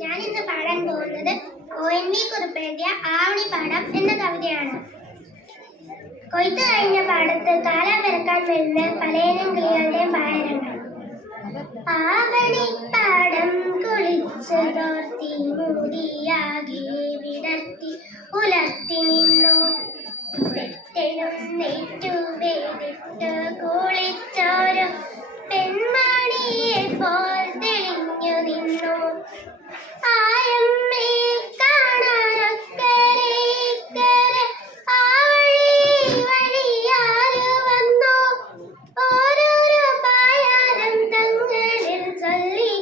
ഞാനിന്ന് പാടാൻ പോകുന്നത് ONV കുറുപ്പ് എഴുതിയ ആവണിപ്പാടം എന്ന കവിതയാണ്. കൊയ്ത്ത് കഴിഞ്ഞ പാടത്ത് കാലം വിറക്കാൻ വരുന്ന പലയിനം കിളികളുടെ പായരങ്ങൾ. ആവണിപ്പാടം കുളിച്ച് തോർത്തി മുടിയാകെ വിടർത്തി ഉലർത്തി നിന്നു നെറ്റു വേദിട്ട് കുളിച്ചോരോ പെൺമണിയെ പോൽ തെളിഞ്ഞു നിന്നു. ആയമ്മേ കാണാനൊക്കരെ ഇക്കരെ ആ വഴിയാര് വന്നു. ഓരോരോ പായാരം തങ്ങളിൽ ചൊല്ലി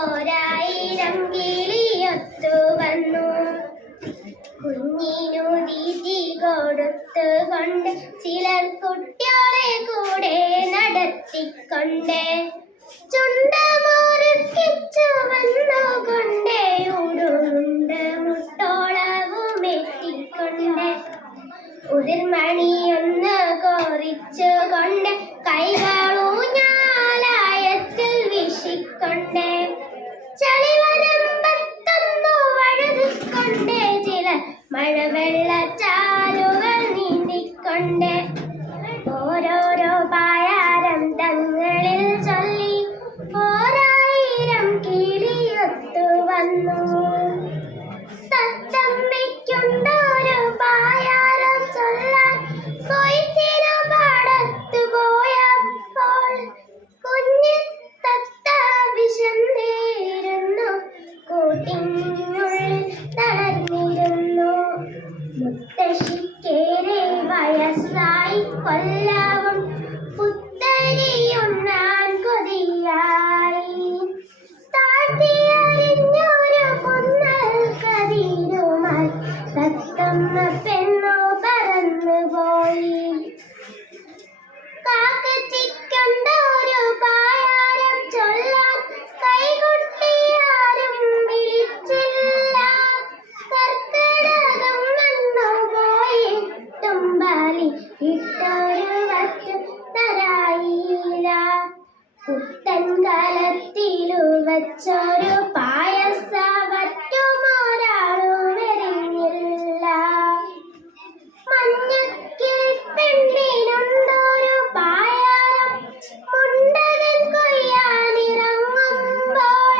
ഓരായിരം കിളിയൊത്തു വന്നു. കുഞ്ഞിനു തീറ്റി കൊടുത്തു കൊണ്ട് ചിലർ കുട്ടിയോടെ കൂടെ നടത്തിക്കൊണ്ട് ചുണ്ടമൊരുക്കിച്ചു വന്നുകൊണ്ടേ ഉടുമുണ്ട് മുട്ടോളവുമെത്തിക്കൊണ്ട് ഉതിർമണിയൊന്ന് കോറിച്ചു കൊണ്ട് കൈകളൂഞ്ഞാലായത്തിൽ വീശിക്കൊണ്ട് ചളിവരമ്പത്തൊന്നു വഴുതിക്കൊണ്ട് ചിലർ മഴവെള്ളച്ചാലുകൾ നീന്തിക്കൊണ്ട് ഓരോരോ പായാരം തങ്ങളിൽ ചൊല്ലി ഓരായിരം കിളിയൊത്തു വന്നു. തത്തമ്മയ്ക്കുണ്ടൊരു പായാരം ചൊല്ലാൻ കൊയ്ത്തിനു പാടത്തു പോയപ്പോൾ കുഞ്ഞു തത്ത വിശന്നേരുന്നു കൂട്ടിനുള്ളിൽ തളർന്നിരുന്നു. മുത്തശ്ശിക്കേറെ വയസ്സായി കൊല്ലവും പുത്തരിയുണ്ണാൻ കൊതിയായി. താഴ്ത്തിയറിഞ്ഞൊരു പുന്നൽ കതിരുമായി തത്തമ്മ പെണ്ണു പറന്നുപോയി. കാക്കച്ചിക്കൊണ്ടൊരു പായാരം ചൊല്ലാൻ കൈകൊട്ടിയാരും വിളിച്ചില്ല. കർക്കിടകം വന്നുപോയിട്ടും ബലി ഇട്ടൊരു വറ്റും തരായില്ല. പുത്തൻ കലത്തിലു വച്ചൊരു പായസ വറ്റുമൊരാളും എറിഞ്ഞില്ല. മഞ്ഞക്കിളിപ്പെണ്ണിനുണ്ടൊരു പായാരം മുണ്ടകൻ കൊയ്യാനിറങ്ങുമ്പോൾ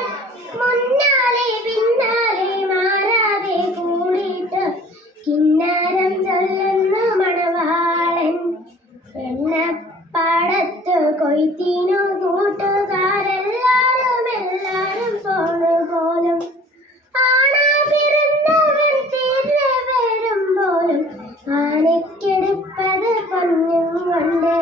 മുന്നാലെ പിന്നാലെ മാറാതെ കൂടിയിട്ട് കിന്നാരം ചൊല്ലുന്നു മണവാളൻ. എണ്ണപ്പാടത്ത് കൊയ്ത്തിനു കൂട്ടുകാരെല്ലാരും പോലും ആണാ പിറന്നവൻ തീരെ വരും പോലും ആനയ്ക്കെടുപ്പത് പൊന്നും കൊണ്ട്.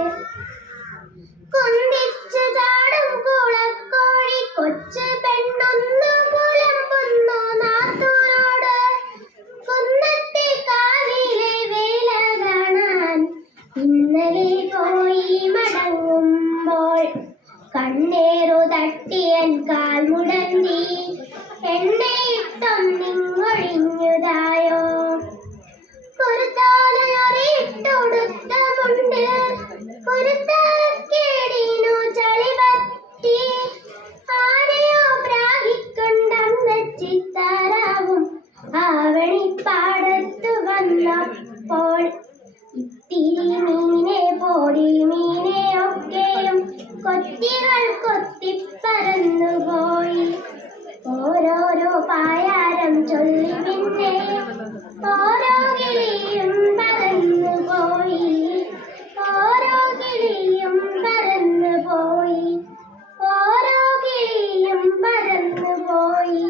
കുന്തിച്ചു ചാടും കുളക്കോഴി കൊച്ചു പെണ്ണൊന്നു പുലമ്പുന്നു നാത്തൂനോട്. കുന്നത്തെ കാവിലെ വേല കാണാൻ ഇന്നലെ പോയി മടങ്ങുമ്പോൾ കണ്ണേറു തട്ടിയൻ കാൽ മുടന്തി എണ്ണയിട്ടൊന്നിങ്ങൊഴിഞ്ഞുതായോ. കുരുത്തോലൊറിയിട്ടൊടുത്ത മുണ്ട് കുരുത്തക്കേടിനു ചളി പറ്റി. ആരെയോ പ്രാഗിക്കൊണ്ടമ്മച്ചിത്താറാവും ആവണിപ്പാടത്തു വന്നപ്പോൾ ഇത്തിരി മീനെ പൊടി മീനെ ഒക്കെയും കൊത്തികൾ കൊത്തിപ്പറന്നുപോയി. ഓരോരോ പായാരം ചൊല്ലി പിന്നെ ഓരോ കിളിയും പറന്നുപോയി. ഓരോ കിളിയും പറന്നുപോയി. ഓരോ കിളിയും പറന്നുപോയി.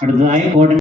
അടുത്തതായി